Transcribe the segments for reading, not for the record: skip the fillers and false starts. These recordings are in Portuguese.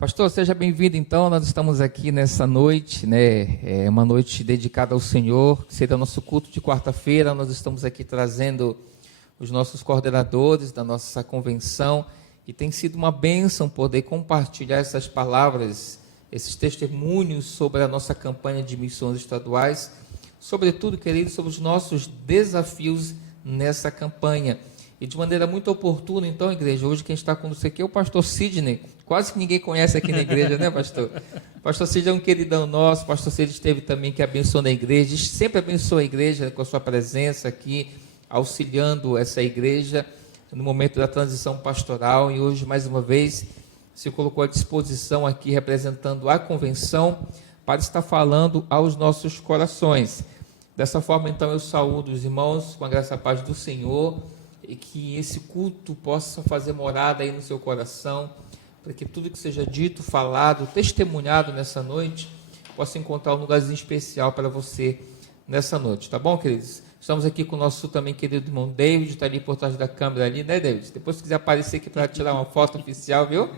Pastor, seja bem-vindo então, nós estamos aqui nessa noite, é uma noite dedicada ao Senhor, que será nosso culto de quarta-feira. Nós estamos aqui trazendo os nossos coordenadores da nossa convenção e tem sido uma bênção poder compartilhar essas palavras, esses testemunhos sobre a nossa campanha de missões estaduais, sobretudo, queridos, sobre os nossos desafios nessa campanha. E de maneira muito oportuna, então, igreja, hoje quem está conosco aqui é o pastor Sidney. Quase que ninguém conhece aqui na igreja, né, pastor? O pastor Sidney é um queridão nosso. O pastor Sidney esteve também que abençoou na igreja, sempre abençoa a igreja com a sua presença aqui, auxiliando essa igreja no momento da transição pastoral. E hoje, mais uma vez, se colocou à disposição aqui, representando a convenção, para estar falando aos nossos corações. Dessa forma, então, eu saúdo os irmãos com a graça e a paz do Senhor, e que esse culto possa fazer morada aí no seu coração, para que tudo que seja dito, falado, testemunhado nessa noite, possa encontrar um lugarzinho especial para você nessa noite, tá bom, queridos? Estamos aqui com o nosso também querido irmão David, está ali por trás da câmera ali, né, David? Depois se quiser aparecer aqui para tirar uma foto oficial, viu?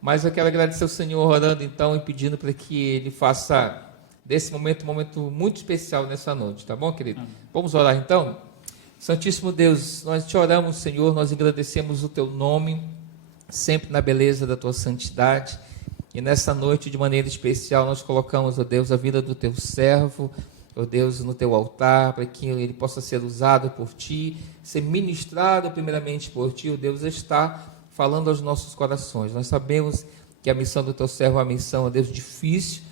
Mas eu quero agradecer ao Senhor orando então e pedindo para que Ele faça desse momento um momento muito especial nessa noite, tá bom, querido? Vamos orar então? Santíssimo Deus, nós te oramos, Senhor, nós agradecemos o teu nome, sempre na beleza da tua santidade, e nessa noite, de maneira especial, nós colocamos, ó Deus, a vida do teu servo, ó Deus, no teu altar, para que ele possa ser usado por ti, ser ministrado primeiramente por ti, ó Deus, está falando aos nossos corações. Nós sabemos que a missão do teu servo é uma missão, ó Deus, difícil,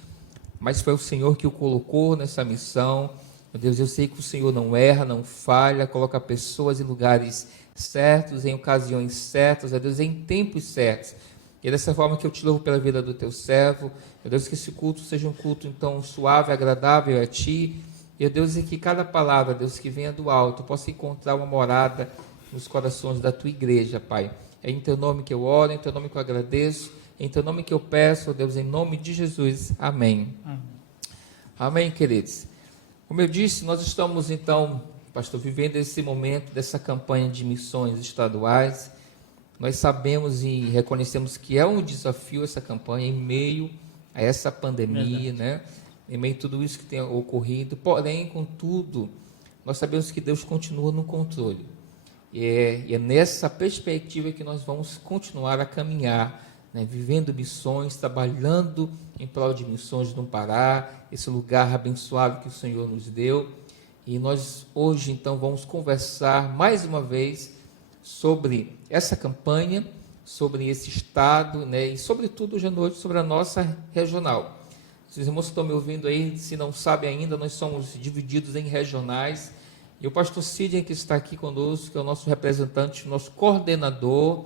mas foi o Senhor que o colocou nessa missão. Meu Deus, eu sei que o Senhor não erra, não falha, coloca pessoas em lugares certos, em ocasiões certas, meu Deus, em tempos certos. E é dessa forma que eu te louvo pela vida do teu servo. Meu Deus, que esse culto seja um culto, então, suave, agradável a ti. Meu Deus, e que cada palavra, Deus, que venha do alto, possa encontrar uma morada nos corações da tua igreja, Pai. É em teu nome que eu oro, em teu nome que eu agradeço, em teu nome que eu peço, Deus, em nome de Jesus. Amém. Amém, queridos. Como eu disse, nós estamos então, pastor, vivendo esse momento dessa campanha de missões estaduais. Nós sabemos e reconhecemos que é um desafio essa campanha em meio a essa pandemia, né? Em meio a tudo isso que tem ocorrido. Porém, contudo, nós sabemos que Deus continua no controle. E é nessa perspectiva que nós vamos continuar a caminhar, né, vivendo missões, trabalhando em prol de missões no Pará, esse lugar abençoado que o Senhor nos deu. E nós hoje então vamos conversar mais uma vez sobre essa campanha, sobre esse estado, né, e sobretudo hoje à noite sobre a nossa regional. Se os irmãos estão me ouvindo aí, se não sabem ainda, nós somos divididos em regionais, e o pastor Sidney, que está aqui conosco, que é o nosso representante, nosso coordenador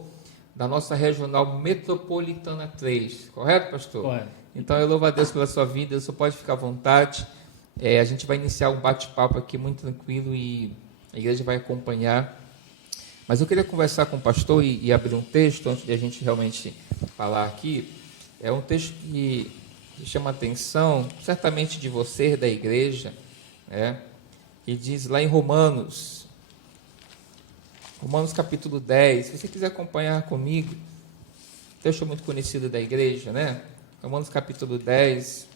da nossa regional metropolitana 3, correto, pastor? Correto. Então eu louvo a Deus pela sua vida, você pode ficar à vontade. A gente vai iniciar um bate-papo aqui muito tranquilo e a igreja vai acompanhar. Mas eu queria conversar com o pastor e abrir um texto antes de a gente realmente falar aqui. É um texto que chama a atenção, certamente de você, da igreja, né? Que diz lá em Romanos capítulo 10, se você quiser acompanhar comigo, texto muito conhecido da igreja, né? Romanos capítulo 10,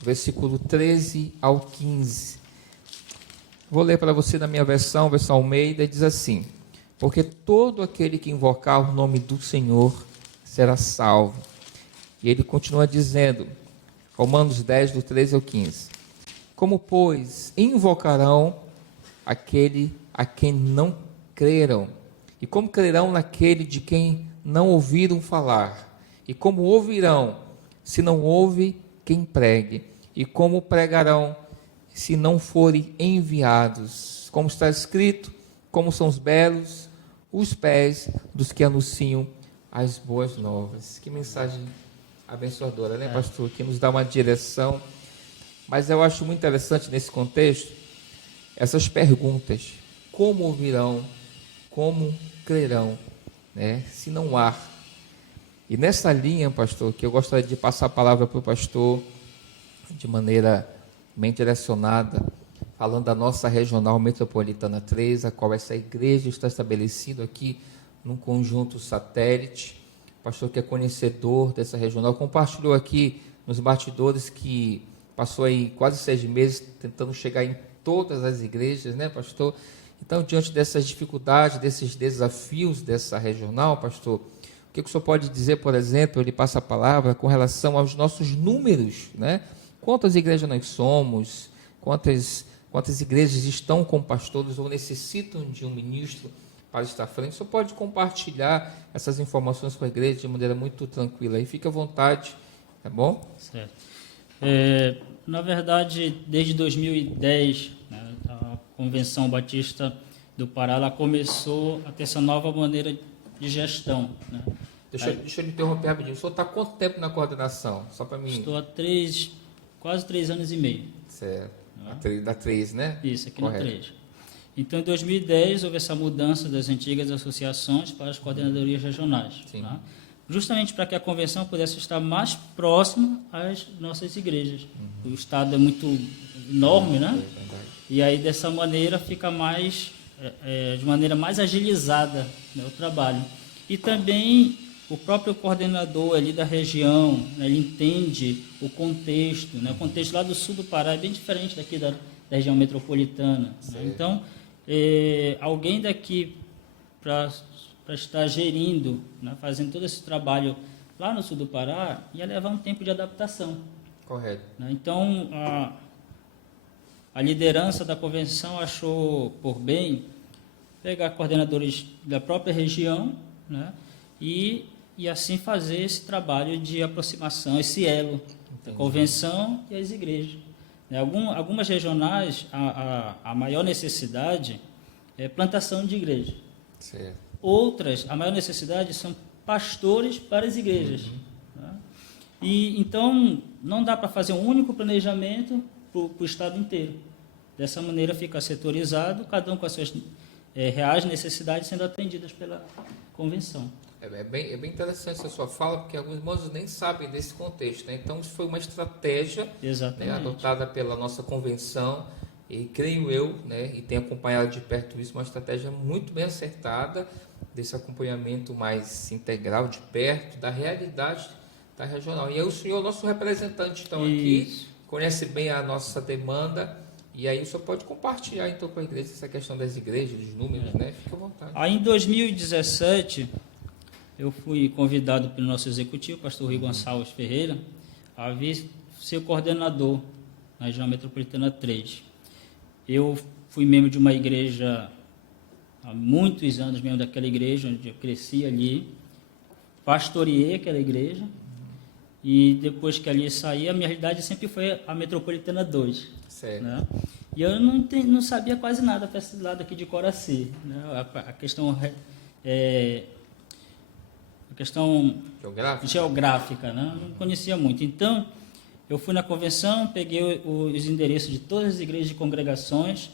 versículo 13 ao 15. Vou ler para você na minha versão Almeida, diz assim: porque todo aquele que invocar o nome do Senhor será salvo. E ele continua dizendo, Romanos 10, do 13 ao 15: como, pois, invocarão aquele a quem não creram? E como crerão naquele de quem não ouviram falar? E como ouvirão, se não ouve quem pregue? E como pregarão, se não forem enviados? Como está escrito, como são os belos os pés dos que anunciam as boas novas. Que mensagem abençoadora, né, pastor? Que nos dá uma direção. Mas eu acho muito interessante nesse contexto essas perguntas: como ouvirão, como crerão, né, se não há? E nessa linha, pastor, que eu gostaria de passar a palavra para o pastor de maneira bem direcionada, falando da nossa regional metropolitana 3, a qual essa igreja está estabelecida aqui num conjunto satélite, pastor que é conhecedor dessa regional, compartilhou aqui nos bastidores que passou aí quase 6 meses tentando chegar em todas as igrejas, né, pastor? Então, diante dessas dificuldades, desses desafios dessa regional, pastor, o que o senhor pode dizer, por exemplo, ele passa a palavra com relação aos nossos números, né? Quantas igrejas nós somos, quantas igrejas estão com pastores ou necessitam de um ministro para estar à frente? O senhor pode compartilhar essas informações com a igreja de maneira muito tranquila aí, fique à vontade, tá bom? Certo. Na verdade, desde 2010, né, a Convenção Batista do Pará ela começou a ter essa nova maneira de gestão. Né? Deixa eu lhe interromper rapidinho. O senhor está há quanto tempo na coordenação? Só para mim. Estou há quase 3 anos e meio. Certo. Da 3, né? Isso, aqui Correto. na 3. Então, em 2010, houve essa mudança das antigas associações para as coordenadorias regionais. Tá? Justamente para que a convenção pudesse estar mais próxima às nossas igrejas. O estado é muito enorme, né? É verdade. E aí, dessa maneira, fica mais, de maneira mais agilizada, né, o trabalho. E também o próprio coordenador ali da região, né, ele entende o contexto, né? O contexto lá do sul do Pará é bem diferente daqui da região metropolitana. Né? Então, alguém daqui para estar gerindo, né, fazendo todo esse trabalho lá no sul do Pará, ia levar um tempo de adaptação. Correto. Né? Então, a liderança da convenção achou por bem pegar coordenadores da própria região, né, e assim fazer esse trabalho de aproximação, esse elo da convenção e as igrejas. Né? Algumas regionais, a maior necessidade é plantação de igreja. Certo. Outras, a maior necessidade são pastores para as igrejas. Né? E então, não dá para fazer um único planejamento para o estado inteiro. Dessa maneira fica setorizado, cada um com as suas reais necessidades sendo atendidas pela convenção. É bem interessante a sua fala, porque alguns irmãos nem sabem desse contexto, né? Então, isso foi uma estratégia, né, adotada pela nossa convenção, e creio eu, né, e tenho acompanhado de perto isso, uma estratégia muito bem acertada, desse acompanhamento mais integral, de perto, da realidade da regional. E aí o senhor, nosso representante, então, aqui, conhece bem a nossa demanda, e aí o senhor pode compartilhar, então, com a igreja essa questão das igrejas, dos números, né? Fique à vontade. Aí, em 2017, eu fui convidado pelo nosso executivo, pastor Rui Gonçalves Ferreira, a vir ser coordenador na região metropolitana 3. Eu fui membro de uma igreja há muitos anos, membro daquela igreja, onde eu cresci ali, pastoreei aquela igreja, e depois que ali saí, a minha realidade sempre foi a metropolitana 2. Certo. Né? E eu não sabia quase nada para esse lado aqui de Coraci. Né? A questão geográfica, né? Não conhecia muito. Então, eu fui na convenção, peguei os endereços de todas as igrejas e congregações,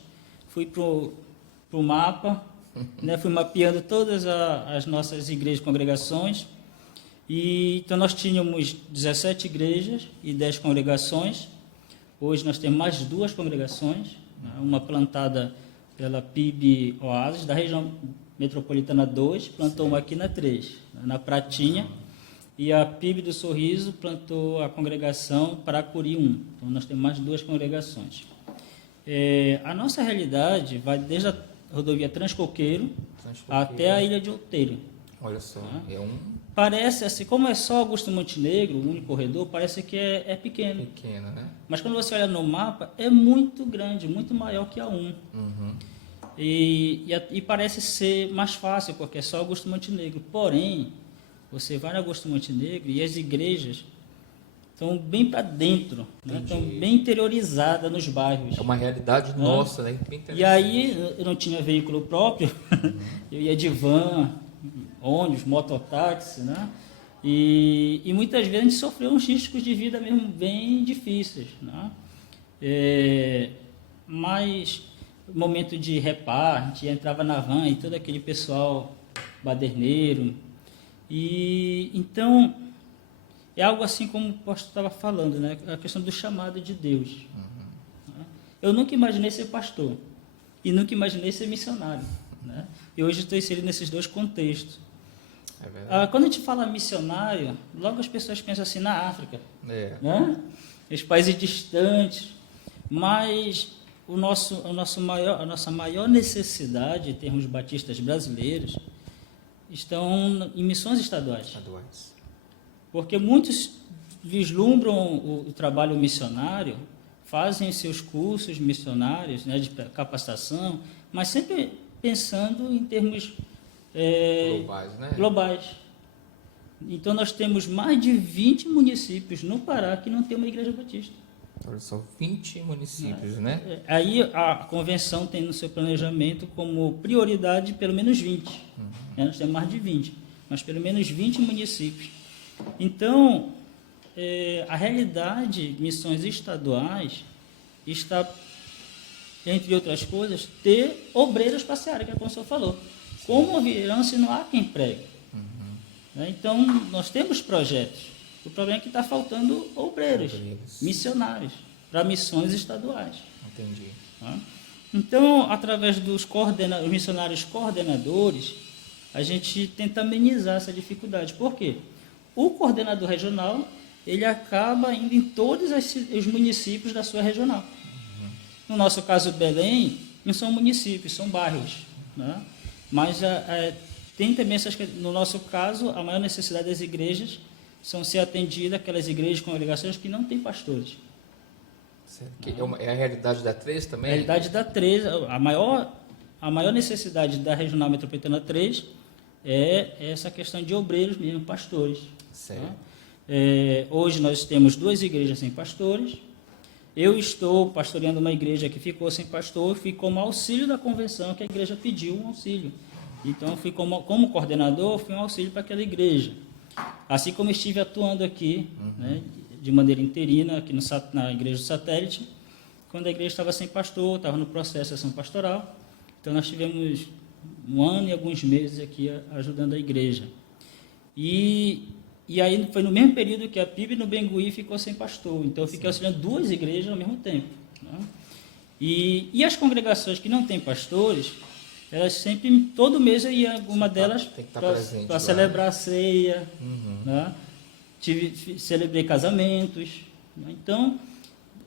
fui para o mapa, né? Fui mapeando todas as nossas igrejas e congregações. E, então, nós tínhamos 17 igrejas e 10 congregações. Hoje nós temos mais 2 congregações, né? Uma plantada pela PIB Oasis, da região metropolitana 2, plantou uma aqui na 3, na Pratinha, e a PIB do Sorriso plantou a congregação Paracuri 1. Então, nós temos mais 2 congregações. A nossa realidade vai desde a rodovia Transcoqueiro até a Ilha de Outeiro. Olha só, Parece assim, como é só Augusto Montenegro, o único corredor, parece que é pequeno. Pequeno, né? Mas quando você olha no mapa, é muito grande, muito maior que a 1. E parece ser mais fácil, porque é só Augusto Montenegro. Porém, você vai no Augusto Montenegro e as igrejas estão bem para dentro, né? Estão bem interiorizadas nos bairros. É uma realidade nossa, né? E aí, eu não tinha veículo próprio, eu ia de van, ônibus, mototáxi, né? E muitas vezes a gente sofreu uns riscos de vida mesmo bem difíceis, né? Mas no momento de repar, a gente entrava na van e todo aquele pessoal baderneiro. E então é algo assim como o pastor estava falando, né? A questão do chamado de Deus. Né? Eu nunca imaginei ser pastor e nunca imaginei ser missionário, né? E hoje estou inserido nesses 2 contextos. É verdade. Quando a gente fala missionário, logo as pessoas pensam assim na África, É. né? Os países distantes, mas a nossa maior necessidade, em termos batistas brasileiros, estão em missões estaduais. Porque muitos vislumbram o trabalho missionário, fazem seus cursos missionários, né, de capacitação, mas sempre pensando em termos globais, né? globais. Então, nós temos mais de 20 municípios no Pará que não tem uma igreja batista. Olha só, 20 municípios, né? Aí a convenção tem no seu planejamento como prioridade pelo menos 20. Né? Nós temos mais de 20, mas pelo menos 20 municípios. Então, a realidade de missões estaduais está, entre outras coisas, ter obreiros para a seara, que é como o senhor falou. Como ouvirão se não há quem pregue? Né? Então, nós temos projetos. O problema é que está faltando obreiros, missionários, para missões estaduais. Entendi. Tá? Então, através dos missionários coordenadores, a gente tenta amenizar essa dificuldade. Por quê? O coordenador regional, ele acaba indo em todos os municípios da sua regional. No nosso caso, Belém, não são municípios, são bairros. Né? Mas tem também no nosso caso, a maior necessidade das igrejas são ser atendidas aquelas igrejas, congregações que não têm pastores. É a realidade da 3 também? A realidade da 3, a maior necessidade da Regional Metropolitana 3 é essa questão de obreiros mesmo, pastores. Certo. Tá? Hoje nós temos 2 igrejas sem pastores. Eu estou pastoreando uma igreja que ficou sem pastor, fui como auxílio da convenção, que a igreja pediu um auxílio. Então, fui como coordenador, fui um auxílio para aquela igreja. Assim como estive atuando aqui, né, de maneira interina, aqui na igreja do satélite, quando a igreja estava sem pastor, estava no processo de ação pastoral. Então, nós tivemos 1 ano e alguns meses aqui ajudando a igreja. E aí foi no mesmo período que a PIB no Bengui ficou sem pastor. Então, eu fiquei auxiliando 2 igrejas ao mesmo tempo. Né? E as congregações que não têm pastores, elas sempre, todo mês eu ia alguma delas para celebrar a ceia, né? Celebrei casamentos. Né? Então,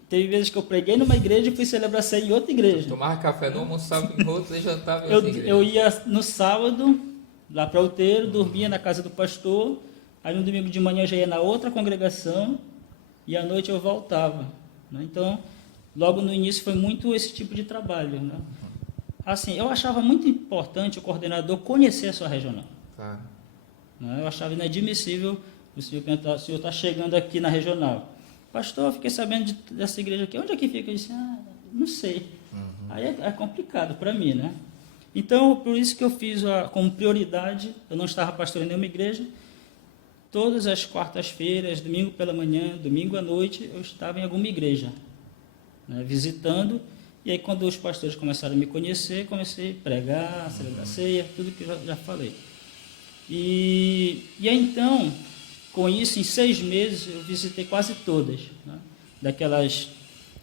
teve vezes que eu preguei numa igreja e fui celebrar a ceia em outra igreja. Tomava café no almoçava em outra e jantava em outra igreja. Eu ia no sábado, lá para o outeiro, dormia na casa do pastor, aí no domingo de manhã eu já ia na outra congregação e à noite eu voltava. Né? Então, logo no início foi muito esse tipo de trabalho. Né? Assim, eu achava muito importante o coordenador conhecer a sua regional. Tá. Né? Eu achava inadmissível o senhor perguntar, o senhor está chegando aqui na regional. Pastor, eu fiquei sabendo dessa igreja aqui. Onde é que fica? Eu disse, não sei. Aí é complicado para mim, né? Então, por isso que eu fiz como prioridade, eu não estava pastoreando nenhuma igreja. Todas as quartas-feiras, domingo pela manhã, domingo à noite, eu estava em alguma igreja, né, visitando. E aí, quando os pastores começaram a me conhecer, comecei a pregar, celebrar ceia, tudo que eu já falei. E aí, então, com isso, em 6 meses, eu visitei quase todas. Né? Daquelas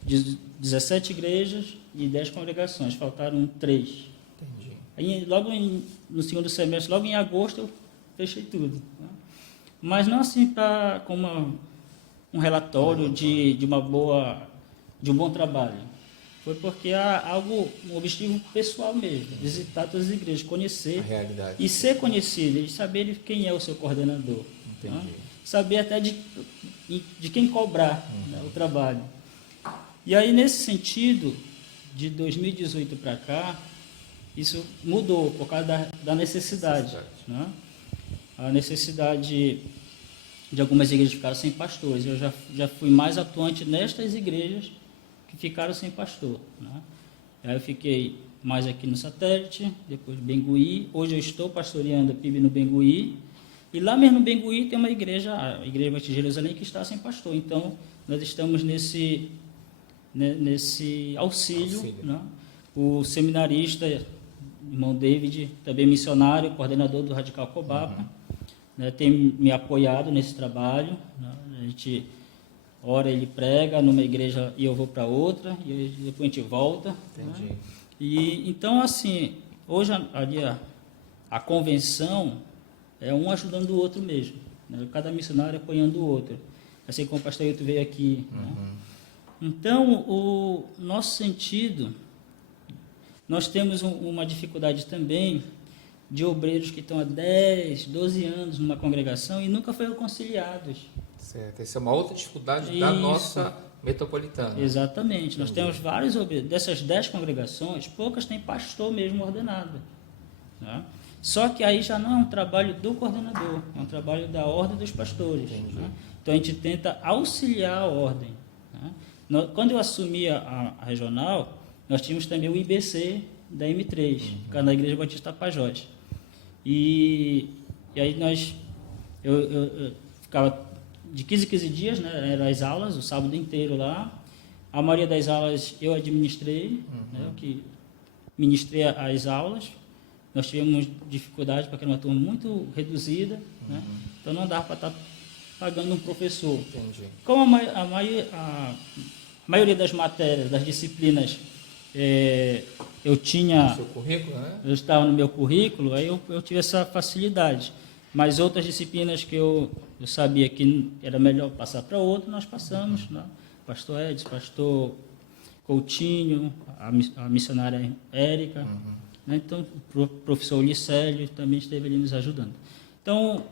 17 igrejas e 10 congregações, faltaram 3. Entendi. Aí, logo no segundo semestre, logo em agosto, eu fechei tudo. Né? Mas não assim como um relatório de um bom trabalho. Foi porque há um objetivo pessoal mesmo, visitar todas as igrejas, conhecer a realidade. E ser conhecido, e saber quem é o seu coordenador. Né? Saber até de quem cobrar, né, o trabalho. E aí, nesse sentido, de 2018 para cá, isso mudou por causa da necessidade. Né? A necessidade de algumas igrejas ficaram sem pastores. Eu já fui mais atuante nestas igrejas que ficaram sem pastor. Né? Aí eu fiquei mais aqui no satélite, depois Bengui. Hoje eu estou pastoreando a PIB no Bengui. E lá mesmo no Bengui tem uma igreja, a Igreja Batista de Jerusalém, que está sem pastor. Então, nós estamos nesse auxílio. Né? O seminarista, irmão David, também missionário, coordenador do Radical Cobapa, né, tem me apoiado nesse trabalho. Né? A gente ora, ele prega numa igreja e eu vou para outra, e depois a gente volta. Entendi. Né? E então, assim, hoje a convenção, é um ajudando o outro mesmo, né? Cada missionário apoiando o outro, assim como o pastor Hilton veio aqui, né? Então, o nosso sentido, nós temos uma dificuldade também de obreiros que estão há 10, 12 anos numa congregação e nunca foram conciliados. Certo. Essa é uma outra dificuldade da Isso. nossa metropolitana. Exatamente. Nós Entendi. temos vários obreiros. Dessas 10 congregações, poucas têm pastor mesmo ordenado, né? Só que aí já não é um trabalho do coordenador, é um trabalho da ordem dos pastores, né? Então a gente tenta auxiliar a ordem, né? Quando eu assumi a regional, nós tínhamos também o IBC da M3, que era na Igreja Batista Tapajós. E aí eu ficava de 15 em 15 dias, né, eram as aulas, o sábado inteiro lá. A maioria das aulas eu administrei, né, eu que ministrei as aulas. Nós tivemos dificuldade porque era uma turma muito reduzida, né, então não dava para estar pagando um professor. Entendi. Como a maioria das matérias, das disciplinas, eu tinha... Seu currículo, né? Eu estava no meu currículo, aí eu tive essa facilidade. Mas outras disciplinas que eu sabia que era melhor passar para outro, nós passamos, né? Pastor Edson, pastor Coutinho, a missionária Érica, né? Então o professor Ulicélio também esteve ali nos ajudando. Então,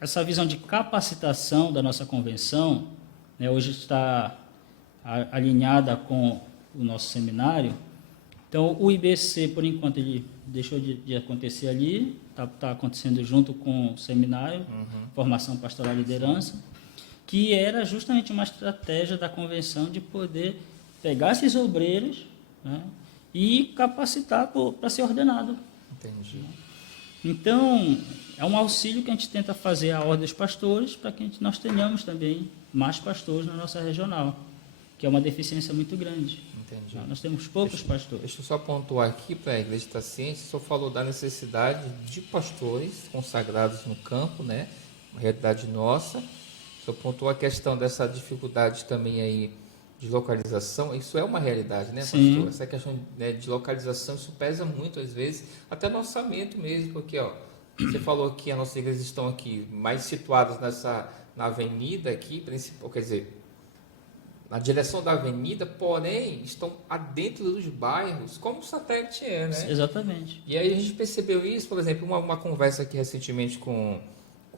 essa visão de capacitação da nossa convenção, né, hoje está alinhada com o nosso seminário. Então, o IBC, por enquanto, ele deixou de acontecer ali, está acontecendo junto com o seminário, Formação Pastoral e Liderança, que era justamente uma estratégia da convenção de poder pegar esses obreiros, né, e capacitar para ser ordenado. Entendi. Então, é um auxílio que a gente tenta fazer à ordem dos pastores para que nós tenhamos também mais pastores na nossa regional, que é uma deficiência muito grande. Entendi. Nós temos poucos pastores. Deixa eu só pontuar aqui para a Igreja estar ciente, o senhor falou da necessidade de pastores consagrados no campo, né? Uma realidade nossa. O senhor pontuou a questão dessa dificuldade também aí de localização. Isso é uma realidade, né, pastor? Sim. Essa questão, né, de localização, isso pesa muito às vezes, até no orçamento mesmo, porque ó, você falou que as nossas igrejas estão aqui mais situadas na avenida aqui, principal, quer dizer, na direção da avenida, porém estão adentro dos bairros, como o satélite é, né? Exatamente. E aí a gente percebeu isso, por exemplo, uma conversa aqui recentemente com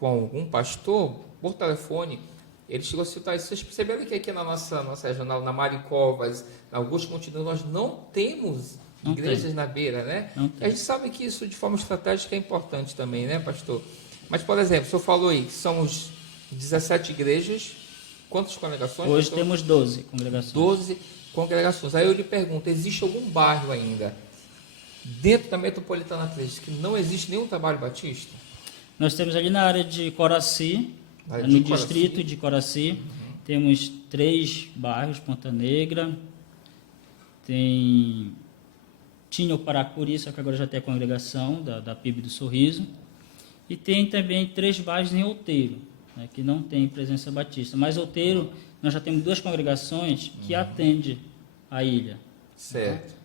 algum pastor, por telefone, ele chegou a citar isso. Vocês perceberam que aqui na nossa regional, na Maricovas, na Augusto Montenegro, nós não temos igrejas na beira, né? A gente sabe que isso de forma estratégica é importante também, né, pastor? Mas, por exemplo, o senhor falou aí que somos 17 igrejas. Quantas congregações? Hoje temos 12 congregações. 12 congregações. Aí eu lhe pergunto, existe algum bairro ainda dentro da Metropolitana Atlética que não existe nenhum trabalho batista? Nós temos ali na área de Coraci, no distrito de Coraci, temos 3 bairros, Ponta Negra, tinha o Paracuri, só que agora já tem a congregação da PIB do Sorriso, e tem também 3 bairros em Outeiro, né, que não tem presença batista. Mas Outeiro, nós já temos 2 congregações que atendem a ilha. Certo.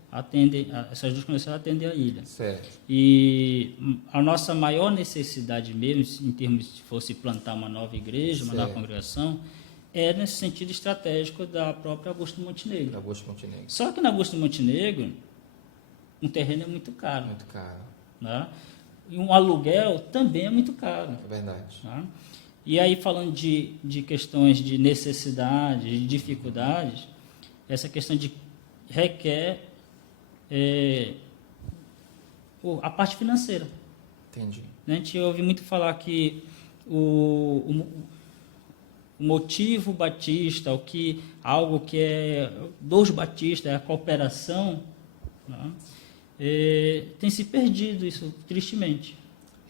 Essas 2 congregações atendem a ilha. Certo. E a nossa maior necessidade mesmo, em termos de se fosse plantar uma nova igreja, uma nova congregação, é nesse sentido estratégico da própria Augusto Montenegro. Só que na Augusto Montenegro, um terreno é muito caro. Muito caro. Né? E um aluguel também é muito caro. É verdade. Né? E aí, falando de questões de necessidades, de dificuldades, essa questão requer a parte financeira. Entendi. A gente ouve muito falar que o motivo batista, algo que é dos batistas, é a cooperação, né? Tem se perdido isso, tristemente.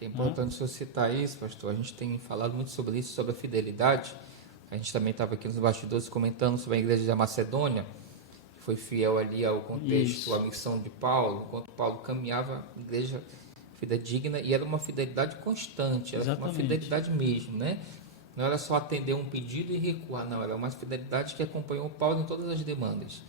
É importante o senhor citar isso, pastor. A gente tem falado muito sobre isso, sobre a fidelidade. A gente também estava aqui nos bastidores comentando sobre a igreja da Macedônia, que foi fiel ali ao contexto, à missão de Paulo. Enquanto Paulo caminhava, a igreja fidedigna, e era uma fidelidade constante, era uma fidelidade mesmo, né? Não era só atender um pedido e recuar, não. Era uma fidelidade que acompanhou Paulo em todas as demandas.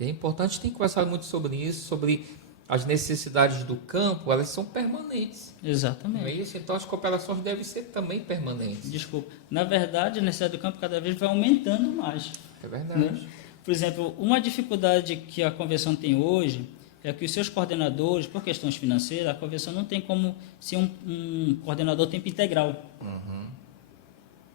E é importante, a gente tem conversado muito sobre isso, sobre as necessidades do campo, elas são permanentes. Exatamente. Não é isso? Então as cooperações devem ser também permanentes. Desculpa. Na verdade, a necessidade do campo cada vez vai aumentando mais. É verdade. Né? Por exemplo, uma dificuldade que a convenção tem hoje é que os seus coordenadores, por questões financeiras, a convenção não tem como ser um coordenador tempo integral.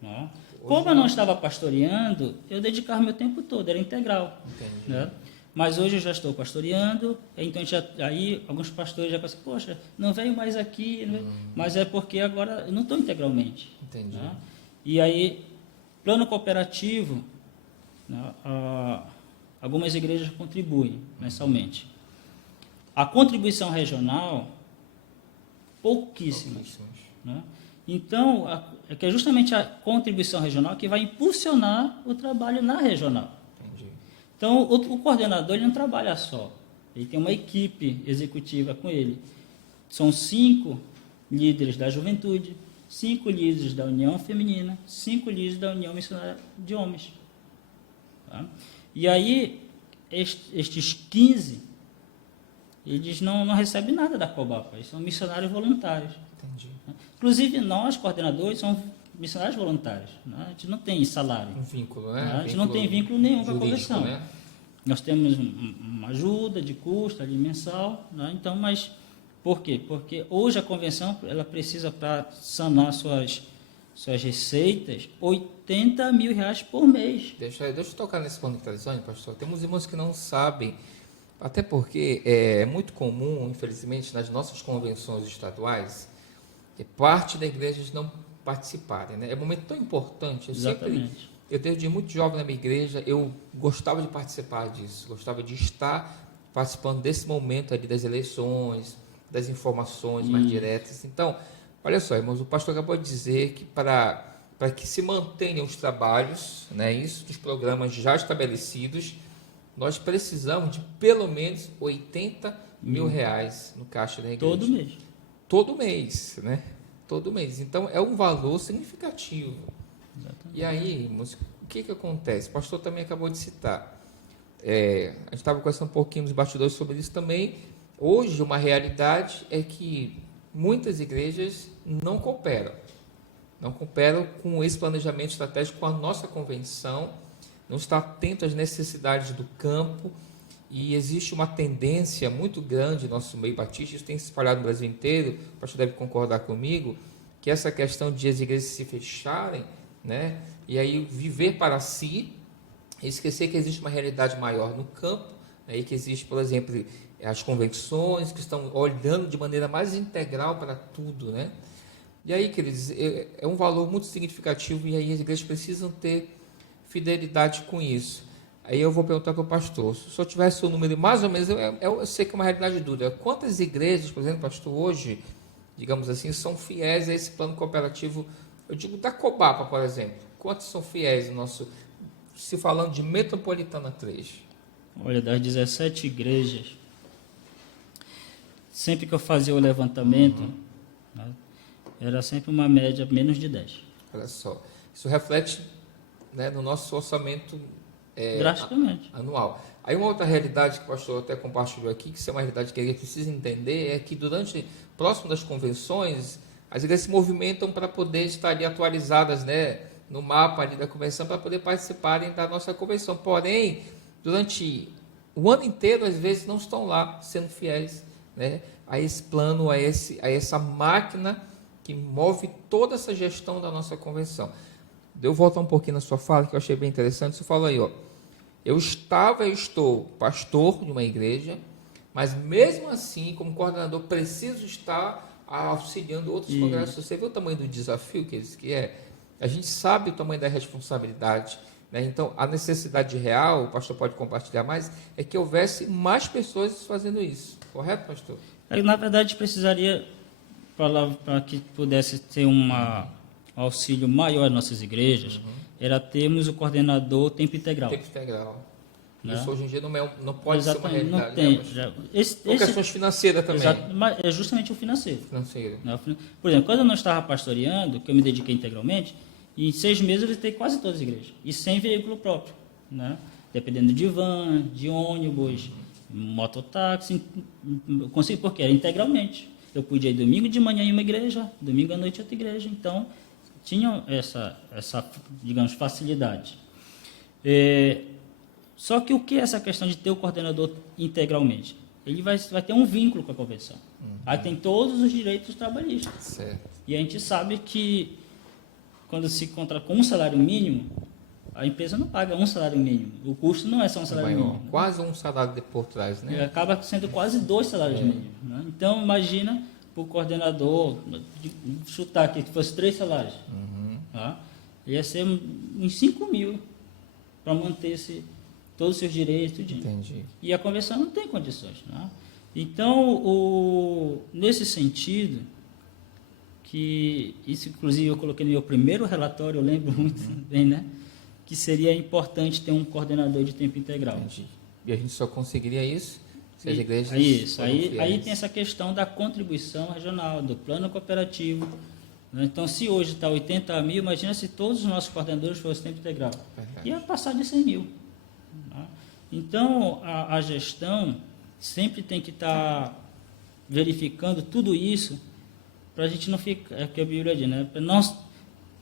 Né? Como eu não estava pastoreando, eu dedicava meu tempo todo, era integral. Né? Mas hoje eu já estou pastoreando, então aí alguns pastores já pensam, poxa, não venho mais aqui, mas é porque agora eu não estou integralmente. Entendi. Né? E aí, plano cooperativo, né, algumas igrejas contribuem mensalmente. A contribuição regional, pouquíssimas. Né? Então, é que é justamente a contribuição regional que vai impulsionar o trabalho na regional. Entendi. Então, o coordenador ele não trabalha só, ele tem uma equipe executiva com ele. São 5 líderes da juventude, 5 líderes da União Feminina, 5 líderes da União Missionária de Homens. Tá? E aí, estes 15, eles não recebem nada da Cobapa, eles são missionários voluntários. Entendi. Inclusive, nós, coordenadores, somos missionários voluntários. Né? A gente não tem salário. Um vínculo, né? A gente não tem vínculo nenhum com a jurídico, convenção. né? Nós temos uma ajuda de custo ali mensal, né? Então, mas por quê? Porque hoje a convenção ela precisa, para sanar suas receitas, R$80 mil por mês. Deixa eu tocar nesse ponto que está dizendo, pastor. Temos irmãos que não sabem, até porque é muito comum, infelizmente, nas nossas convenções estaduais, parte da igreja não participarem. Né? É um momento tão importante. Eu desde muito jovem na minha igreja, eu gostava de participar disso, gostava de estar participando desse momento ali das eleições, das informações mais diretas. Então, olha só, irmãos, o pastor acabou de dizer que para que se mantenham os trabalhos, né, isso dos programas já estabelecidos, nós precisamos de pelo menos R$80 mil no caixa da igreja. Todo mês. Todo mês, né? Todo mês. Então, é um valor significativo. Exatamente. E aí, irmãos, o que acontece? O pastor também acabou de citar. A gente estava conversando um pouquinho nos bastidores sobre isso também. Hoje, uma realidade é que muitas igrejas não cooperam com esse planejamento estratégico, com a nossa convenção, não está atento às necessidades do campo, e existe uma tendência muito grande no nosso meio batista, isso tem se espalhado no Brasil inteiro, o pastor deve concordar comigo, que essa questão de as igrejas se fecharem, né, e aí viver para si, e esquecer que existe uma realidade maior no campo, né, e que existe, por exemplo, as convenções que estão olhando de maneira mais integral para tudo, né? E aí, queridos, é um valor muito significativo, e aí as igrejas precisam ter fidelidade com isso. Aí eu vou perguntar para o pastor, se eu tivesse o número mais ou menos, eu sei que é uma realidade dura, quantas igrejas, por exemplo, pastor, hoje, digamos assim, são fiéis a esse plano cooperativo, eu digo da Cobapa, por exemplo, quantos são fiéis no nosso, se falando de Metropolitana 3? Olha, das 17 igrejas, sempre que eu fazia o levantamento, né, era sempre uma média menos de 10. Olha só, isso reflete, né, no nosso orçamento drasticamente anual. Aí uma outra realidade que o pastor até compartilhou aqui, que isso é uma realidade que a igreja precisa entender, é que próximo das convenções, as igrejas se movimentam para poder estar ali atualizadas, né, no mapa ali da convenção, para poder participarem da nossa convenção. Porém, durante o ano inteiro, às vezes, não estão lá sendo fiéis, né, a esse plano, a essa máquina que move toda essa gestão da nossa convenção. Eu vou voltar um pouquinho na sua fala, que eu achei bem interessante. Você falou aí, eu estou pastor de uma igreja, mas mesmo assim, como coordenador, preciso estar auxiliando outros congressos. Você vê o tamanho do desafio que é? A gente sabe o tamanho da responsabilidade, né? Então, a necessidade real, o pastor pode compartilhar mais, é que houvesse mais pessoas fazendo isso. Correto, pastor? Na verdade, precisaria, para que pudesse ter auxílio maior às nossas igrejas, era termos o coordenador tempo integral. Tempo integral. Né? Isso hoje em dia não pode Exatamente, ser uma realidade. não tem. Ou questões financeiras também. Mas é justamente o financeiro. Financeiro. Por exemplo, quando eu não estava pastoreando, que eu me dediquei integralmente, em 6 meses eu visitei quase todas as igrejas, e sem veículo próprio, né? Dependendo de van, de ônibus, mototáxi, consegui porque era integralmente. Eu podia ir domingo de manhã em uma igreja, domingo à noite em outra igreja, então tinha essa digamos, facilidade. Só que o que é essa questão de ter o coordenador integralmente? Ele vai ter um vínculo com a convenção. Aí tem todos os direitos trabalhistas. Certo. E a gente sabe que quando se contrata com um salário mínimo, a empresa não paga um salário mínimo. O custo não é só um salário mínimo. Quase um salário por trás, né? Acaba sendo quase 2 salários mínimos. Né? Então, imagina para o coordenador, chutar aqui, que fosse 3 salários. Tá? Ia ser uns 5 mil para manter todos os seus direitos. Entendi. E a convenção não tem condições. Né? Então, nesse sentido, que isso inclusive eu coloquei no meu primeiro relatório, eu lembro muito bem, né? Que seria importante ter um coordenador de tempo integral. Entendi. E a gente só conseguiria isso se as igrejas... Isso. Aí tem essa questão da contribuição regional, do plano cooperativo. Né? Então, se hoje está 80 mil, imagina se todos os nossos coordenadores fossem tempo integral. Verdade. Ia passar de 100 mil. Tá? Então, a gestão sempre tem que estar verificando tudo isso para a gente não ficar... É o que a Bíblia diz, né?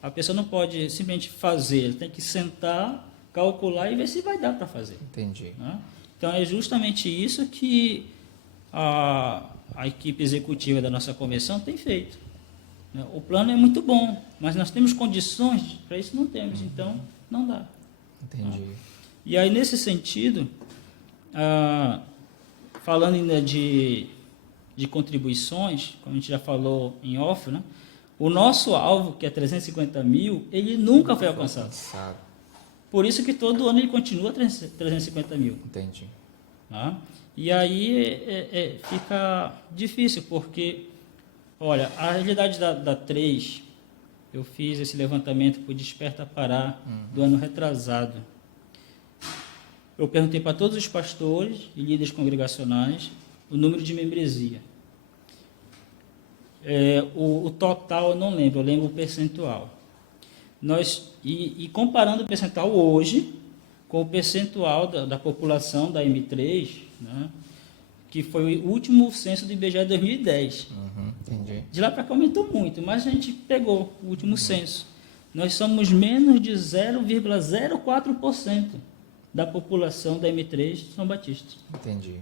A pessoa não pode simplesmente fazer, ela tem que sentar, calcular e ver se vai dar para fazer. Entendi. Né? Então, é justamente isso que a equipe executiva da nossa convenção tem feito. Né? O plano é muito bom, mas nós temos condições para isso? Não temos, então não dá. Entendi. Tá? E aí, nesse sentido, falando ainda de contribuições, como a gente já falou em off, né? O nosso alvo, que é 350 mil, ele nunca foi alcançado. Por isso que todo ano ele continua 350 mil. Entendi. Tá? E aí fica difícil, porque, olha, a realidade da 3, eu fiz esse levantamento por Desperta Pará do ano retrasado. Eu perguntei para todos os pastores e líderes congregacionais o número de membresia. O total eu não lembro, eu lembro o percentual. E comparando o percentual hoje com o percentual da população da M3, né, que foi o último censo do IBGE de 2010. Entendi. De lá para cá aumentou muito, mas a gente pegou o último censo. Nós somos menos de 0,04% da população da M3 de São Batista. Entendi.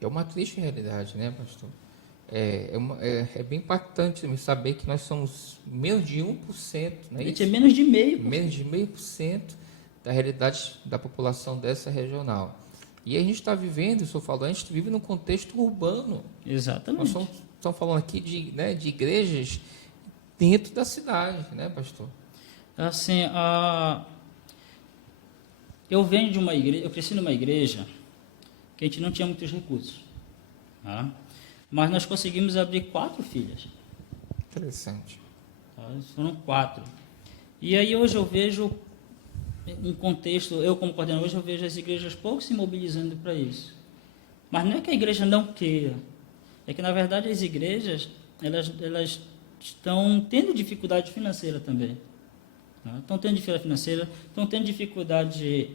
É uma triste realidade, né, pastor? É bem impactante saber que nós somos menos de 1%. Né? A gente é menos de 0,5%. Menos de 0,5% da realidade da população dessa regional. E a gente está vivendo, o senhor falou, a gente vive num contexto urbano. Exatamente. Nós estamos falando aqui de igrejas dentro da cidade, né, pastor? Assim, eu venho de uma igreja, eu cresci numa igreja que a gente não tinha muitos recursos. Tá? Mas nós conseguimos abrir 4 filhas. Interessante. Tá? Foram 4. E aí hoje eu vejo um contexto, eu como coordenador, hoje eu vejo as igrejas pouco se mobilizando para isso. Mas não é que a igreja não queira, é que na verdade as igrejas, elas estão tendo dificuldade financeira também. Tá? Estão tendo dificuldade financeira, estão tendo dificuldade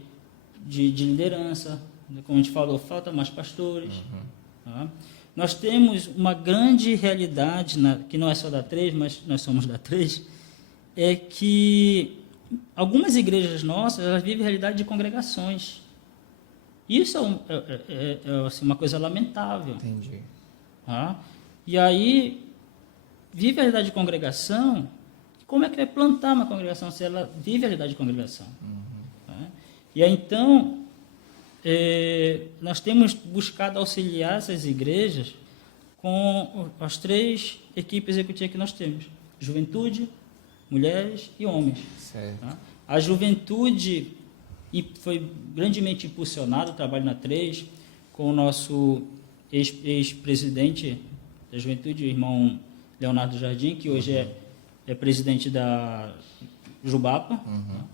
de liderança, como a gente falou, falta mais pastores. Tá? Nós temos uma grande realidade, que não é só da 3, mas nós somos da 3, é que algumas igrejas nossas, elas vivem a realidade de congregações. Isso é assim, uma coisa lamentável. Entendi. Tá? E aí, vive a realidade de congregação, como é que vai plantar uma congregação se ela vive a realidade de congregação? Tá? E aí, então, nós temos buscado auxiliar essas igrejas com as 3 equipes executivas que nós temos: juventude, mulheres e homens. Certo. Tá? A juventude foi grandemente impulsionado o trabalho na 3 com o nosso ex-presidente da juventude, o irmão Leonardo Jardim, que hoje é presidente da Jubapa. Tá?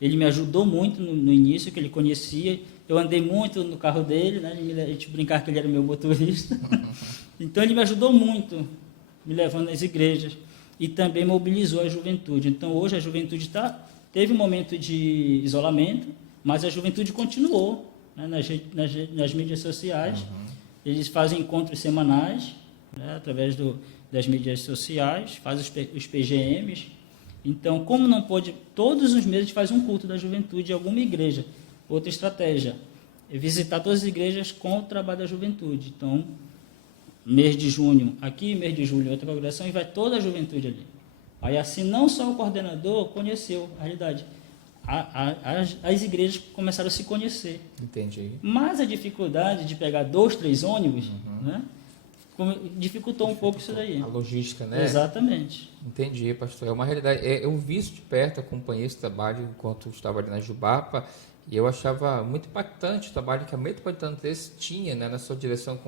Ele me ajudou muito no início, que ele conhecia. Eu andei muito no carro dele, né? A gente brincava que ele era meu motorista. Então, ele me ajudou muito, me levando às igrejas. E também mobilizou a juventude. Então, hoje a juventude teve um momento de isolamento, mas a juventude continuou né, nas mídias sociais. Eles fazem encontros semanais, né, através das mídias sociais, fazem os PGMs. Então, como não pode, todos os meses faz um culto da juventude em alguma igreja. Outra estratégia é visitar todas as igrejas com o trabalho da juventude. Então, mês de junho aqui, mês de julho outra congregação, e vai toda a juventude ali. Aí assim, não só o coordenador conheceu a realidade, as igrejas começaram a se conhecer. Entendi. Mas a dificuldade de pegar 2, 3 ônibus, né, dificultou um pouco isso daí. A logística, né? Exatamente. Entendi, pastor. É uma realidade. Eu vi isso de perto, acompanhei esse trabalho enquanto estava ali na Jubapa, e eu achava muito impactante o trabalho que a Metropolitana 13 tinha, né, na sua direção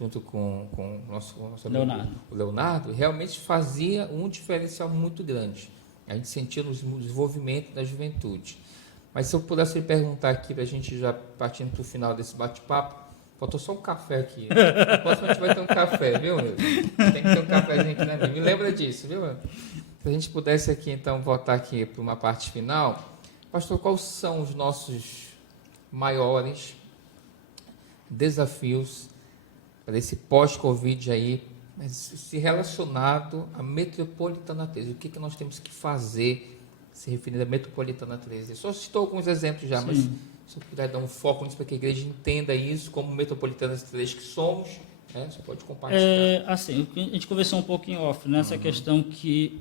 junto com o nosso amigo Leonardo, realmente fazia um diferencial muito grande. A gente sentia no desenvolvimento da juventude. Mas se eu pudesse lhe perguntar aqui, para a gente já partindo para o final desse bate-papo, faltou só um café aqui. Na próxima a gente vai ter um café, viu? Tem que ter um cafezinho aqui, né? Me lembra disso, viu? Se a gente pudesse aqui, então, voltar aqui para uma parte final. Pastor, quais são os nossos maiores desafios para esse pós-Covid aí, mas se relacionado à Metropolitana 13? O que nós temos que fazer se referindo à Metropolitana 13? Só citou alguns exemplos já, mas se eu puder dar um foco nisso para que a igreja entenda isso como Metropolitana 13 que somos, né? Você pode compartilhar. Assim, a gente conversou um pouco em off, nessa questão que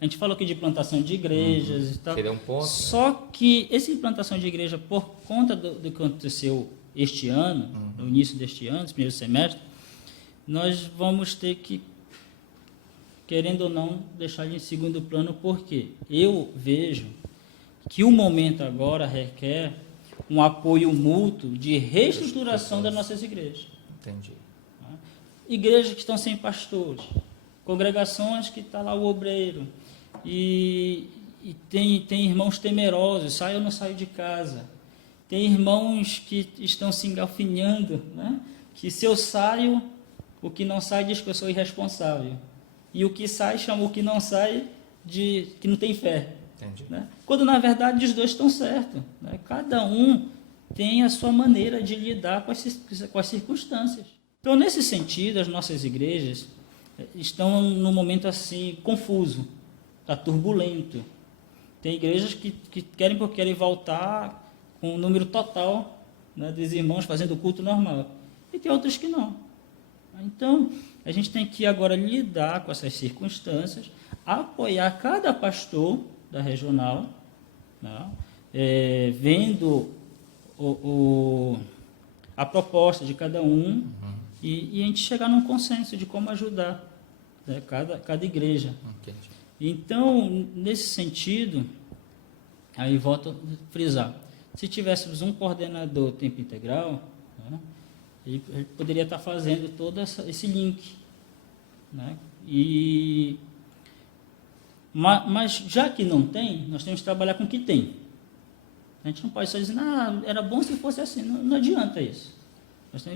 a gente falou aqui de plantação de igrejas e tal. Seria um ponto. Só que essa implantação de igreja, por conta do que aconteceu este ano, no início deste ano, esse primeiro semestre, nós vamos ter que, querendo ou não, deixar ele em segundo plano, porque eu vejo que o momento agora requer um apoio mútuo de reestruturação das nossas igrejas. Entendi. Igrejas que estão sem pastores, congregações que está lá o obreiro, e tem irmãos temerosos, saio ou não saio de casa. Tem irmãos que estão se engalfinhando, né? Que se eu saio, o que não sai diz que eu sou irresponsável. E o que sai chama o que não sai de que não tem fé. Entendi. Né? Quando na verdade os dois estão certos. Né? Cada um tem a sua maneira de lidar com as circunstâncias. Então, nesse sentido, as nossas igrejas estão num momento assim confuso, está turbulento. Tem igrejas que querem voltar com o número total, né, dos irmãos fazendo o culto normal, e tem outras que não. Então, a gente tem que agora lidar com essas circunstâncias, apoiar cada pastor da regional, né, vendo a proposta de cada um, e a gente chegar num consenso de como ajudar, né, cada igreja. Entendi. Então, nesse sentido, aí volto a frisar, se tivéssemos um coordenador tempo integral, né, ele poderia estar fazendo todo esse link. Né, mas já que não tem, nós temos que trabalhar com o que tem. A gente não pode só dizer, era bom se fosse assim, não adianta isso. Nós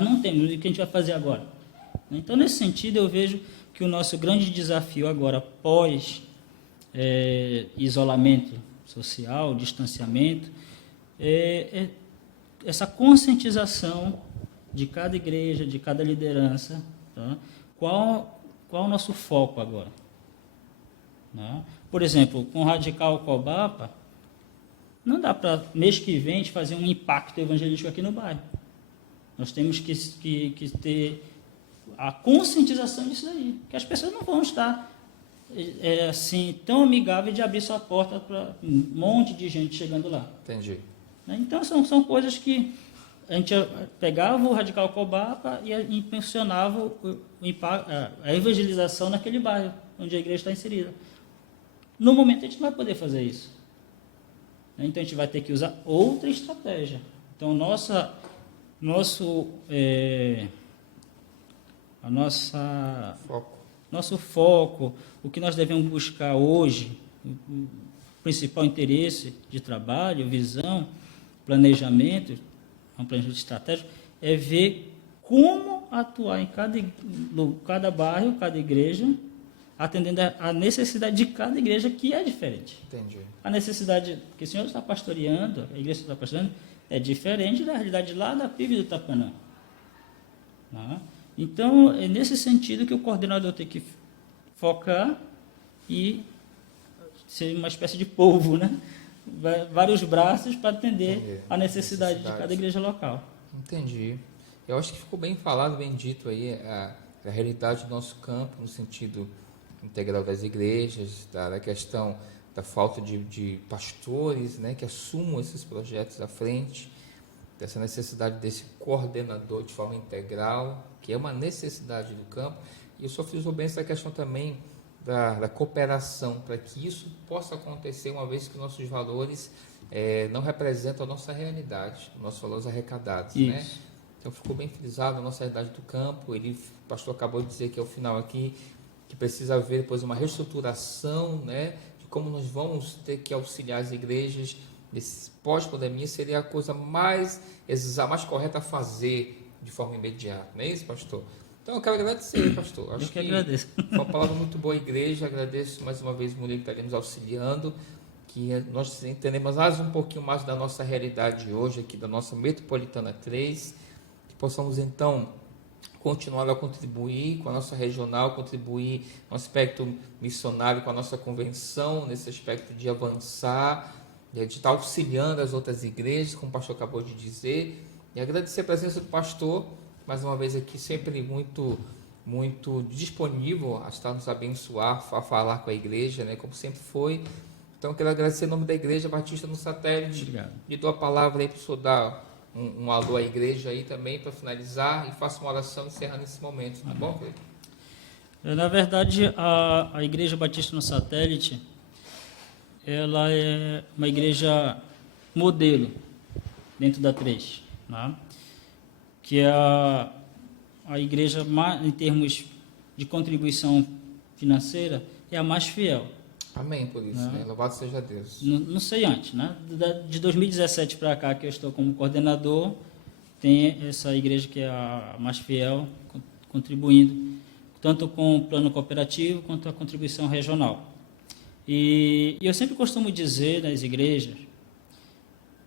não temos, o que a gente vai fazer agora? Então, nesse sentido, eu vejo que o nosso grande desafio agora, pós isolamento social, distanciamento, é essa conscientização de cada igreja, de cada liderança. Tá? Qual o nosso foco agora? Né? Por exemplo, com o Radical Cobapa, não dá para, mês que vem, fazer um impacto evangelístico aqui no bairro. Nós temos que ter a conscientização disso aí, que as pessoas não vão estar assim, tão amigáveis de abrir sua porta para um monte de gente chegando lá. Entendi. Então, são coisas que a gente pegava o Radical Cobapa e impulsionava a evangelização naquele bairro, onde a igreja está inserida. No momento, a gente não vai poder fazer isso. Então, a gente vai ter que usar outra estratégia. Então, nosso foco, o que nós devemos buscar hoje, o principal interesse de trabalho, visão, planejamento, um planejamento estratégico, é ver como atuar em cada bairro, cada igreja, atendendo a necessidade de cada igreja, que é diferente. Entendi. A necessidade que o senhor está pastoreando, a igreja está pastoreando, é diferente da realidade lá da PIB do Tapanã. Tá? Então, é nesse sentido que o coordenador tem que focar e ser uma espécie de polvo, né? Vários braços para atender a necessidade de cada igreja local. Entendi. Eu acho que ficou bem falado, bem dito aí a realidade do nosso campo, no sentido integral das igrejas, da questão da falta de pastores, né, que assumam esses projetos à frente, dessa necessidade desse coordenador de forma integral, que é uma necessidade do campo. E o senhor frisou bem essa questão também da cooperação, para que isso possa acontecer, uma vez que nossos valores não representam a nossa realidade, os nossos valores arrecadados, né? Então ficou bem frisado a nossa realidade do campo. O pastor acabou de dizer que ao final aqui, que precisa haver depois uma reestruturação, né, de como nós vamos ter que auxiliar as igrejas nesse pós-pandemia. Seria a coisa mais correta a fazer de forma imediata, não é isso, pastor? Então eu quero agradecer, pastor. Acho que agradeço. Foi uma palavra muito boa, igreja. Agradeço mais uma vez, mulher, que está ali nos auxiliando, que nós entendemos mais um pouquinho mais da nossa realidade hoje aqui, da nossa Metropolitana 3, que possamos então continuar a contribuir com a nossa regional, contribuir no aspecto missionário com a nossa convenção, nesse aspecto de avançar, de estar auxiliando as outras igrejas, como o pastor acabou de dizer, e agradecer a presença do pastor, mais uma vez aqui, sempre muito disponível a estar nos abençoar, a falar com a igreja, né, como sempre foi. Então, quero agradecer em nome da Igreja Batista no Satélite. Obrigado. E dou a palavra aí para o senhor dar um alô à igreja aí também, para finalizar, e faça uma oração encerrando esse momento, tá bom, querido? Na verdade, a Igreja Batista no Satélite, ela é uma igreja modelo dentro da 3, né? Que é a igreja, em termos de contribuição financeira, é a mais fiel. Amém por isso, né? Louvado seja Deus. Não sei antes, né? De 2017 para cá, que eu estou como coordenador, tem essa igreja que é a mais fiel, contribuindo, tanto com o plano cooperativo, quanto a contribuição regional. E eu sempre costumo dizer nas igrejas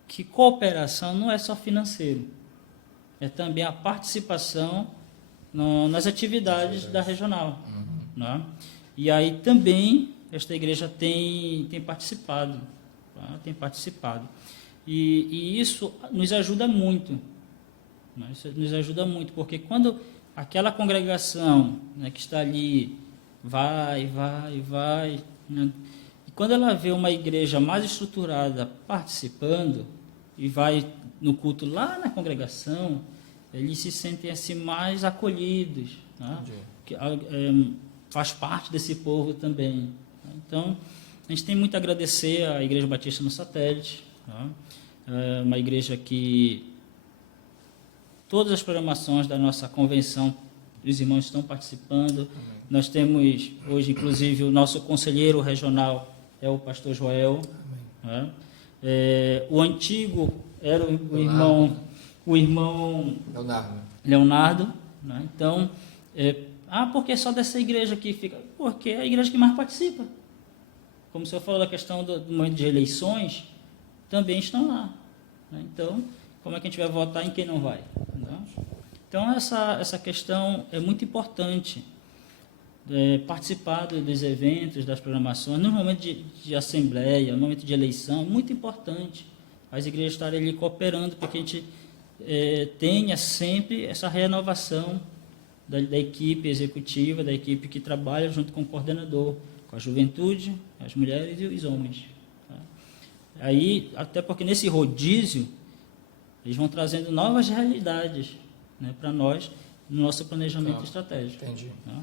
que cooperação não é só financeiro, é também a participação nas atividades da regional. Né? E aí também esta igreja tem participado. Tá? Tem participado. E isso nos ajuda muito. Né? Isso nos ajuda muito, porque quando aquela congregação, né, que está ali vai, né? E quando ela vê uma igreja mais estruturada participando e vai no culto lá na congregação, eles se sentem assim mais acolhidos, né? Que, faz parte desse povo também. Então, a gente tem muito a agradecer à Igreja Batista no Satélite, tá? É uma igreja que todas as programações da nossa convenção, os irmãos estão participando. Amém. Nós temos hoje, inclusive, o nosso conselheiro regional é o pastor Joel. Né? O antigo era o irmão Leonardo. Né? Então, porque só dessa igreja aqui fica? Porque é a igreja que mais participa. Como o senhor falou da questão do momento de eleições, também estão lá. Né? Então, como é que a gente vai votar em quem não vai? Né? Então, essa questão é muito importante. Participar dos eventos, das programações, no momento de assembleia, no momento de eleição, é muito importante as igrejas estarem ali cooperando, porque a gente tenha sempre essa renovação da equipe executiva, da equipe que trabalha junto com o coordenador, com a juventude, as mulheres e os homens. Tá? Aí, até porque nesse rodízio, eles vão trazendo novas realidades, né, para nós, no nosso planejamento estratégico. Entendi. Tá?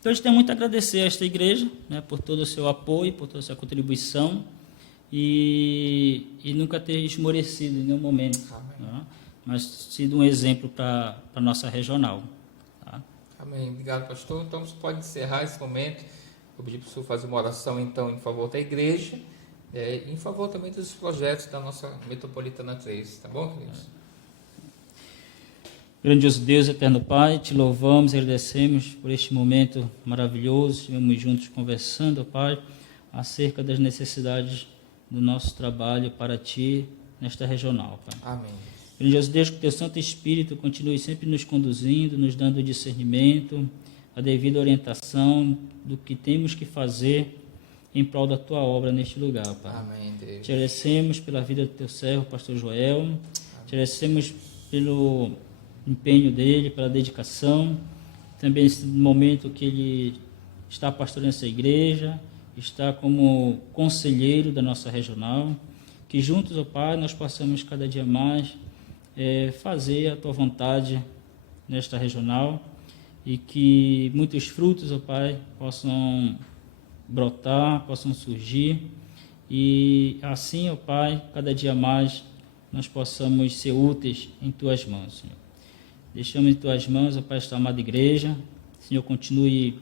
Então, a gente tem muito a agradecer a esta igreja, né, por todo o seu apoio, por toda a sua contribuição, e nunca ter esmorecido em nenhum momento, né, mas sido um exemplo para a nossa regional. Tá? Amém. Obrigado, pastor. Então, você pode encerrar esse momento. Vou pedir para o senhor fazer uma oração, então, em favor da igreja, e em favor também dos projetos da nossa Metropolitana 3. Tá bom, queridos? Grandioso Deus, eterno Pai, te louvamos e agradecemos por este momento maravilhoso. Estivemos juntos conversando, Pai, acerca das necessidades do nosso trabalho para Ti nesta regional, Pai. Amém. Grandioso Deus, que o Teu Santo Espírito continue sempre nos conduzindo, nos dando discernimento, a devida orientação do que temos que fazer em prol da Tua obra neste lugar, Pai. Amém, Deus. Te agradecemos pela vida do Teu servo, Pastor Joel. Amém. Te agradecemos pelo empenho dele, pela dedicação, também esse momento que ele está pastoreando essa igreja, está como conselheiro da nossa regional, que juntos, ó Pai, nós possamos cada dia mais fazer a Tua vontade nesta regional e que muitos frutos, ó Pai, possam brotar, possam surgir e assim, ó Pai, cada dia mais nós possamos ser úteis em Tuas mãos, Senhor. Deixamos em Tuas mãos, ó Pai, esta amada igreja. Senhor, continue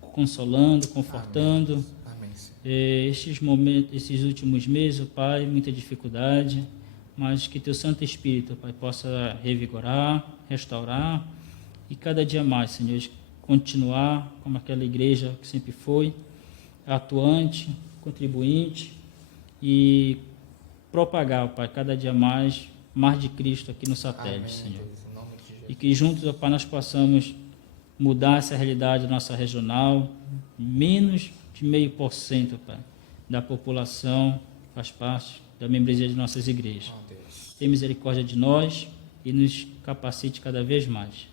consolando, confortando. Amém. Estes momentos, esses últimos meses, ó Pai, muita dificuldade, mas que Teu Santo Espírito, ó Pai, possa revigorar, restaurar e cada dia mais, Senhor, continuar como aquela igreja que sempre foi, atuante, contribuinte e propagar, ó Pai, cada dia mais de Cristo aqui no satélite, Amém, Senhor. Deus, em nome de Jesus. E que juntos, ó Pai, nós possamos mudar essa realidade da nossa regional. Menos de 0,5%, ó Pai, da população faz parte da membresia de nossas igrejas. Oh, Deus. Tenha misericórdia de nós e nos capacite cada vez mais.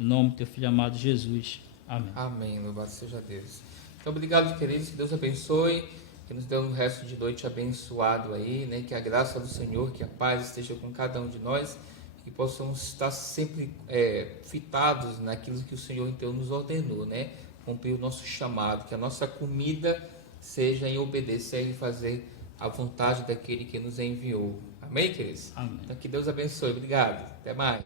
Em nome do Teu Filho amado Jesus. Amém. Amém, louvado seja Deus. Então, obrigado, queridos, que Deus abençoe, que nos dê um resto de noite abençoado aí, né? Que a graça do Senhor, que a paz esteja com cada um de nós, que possamos estar sempre fitados naquilo que o Senhor então nos ordenou, né? Cumprir o nosso chamado, que a nossa comida seja em obedecer e fazer a vontade daquele que nos enviou. Amém, queridos? Amém. Então, que Deus abençoe. Obrigado. Até mais.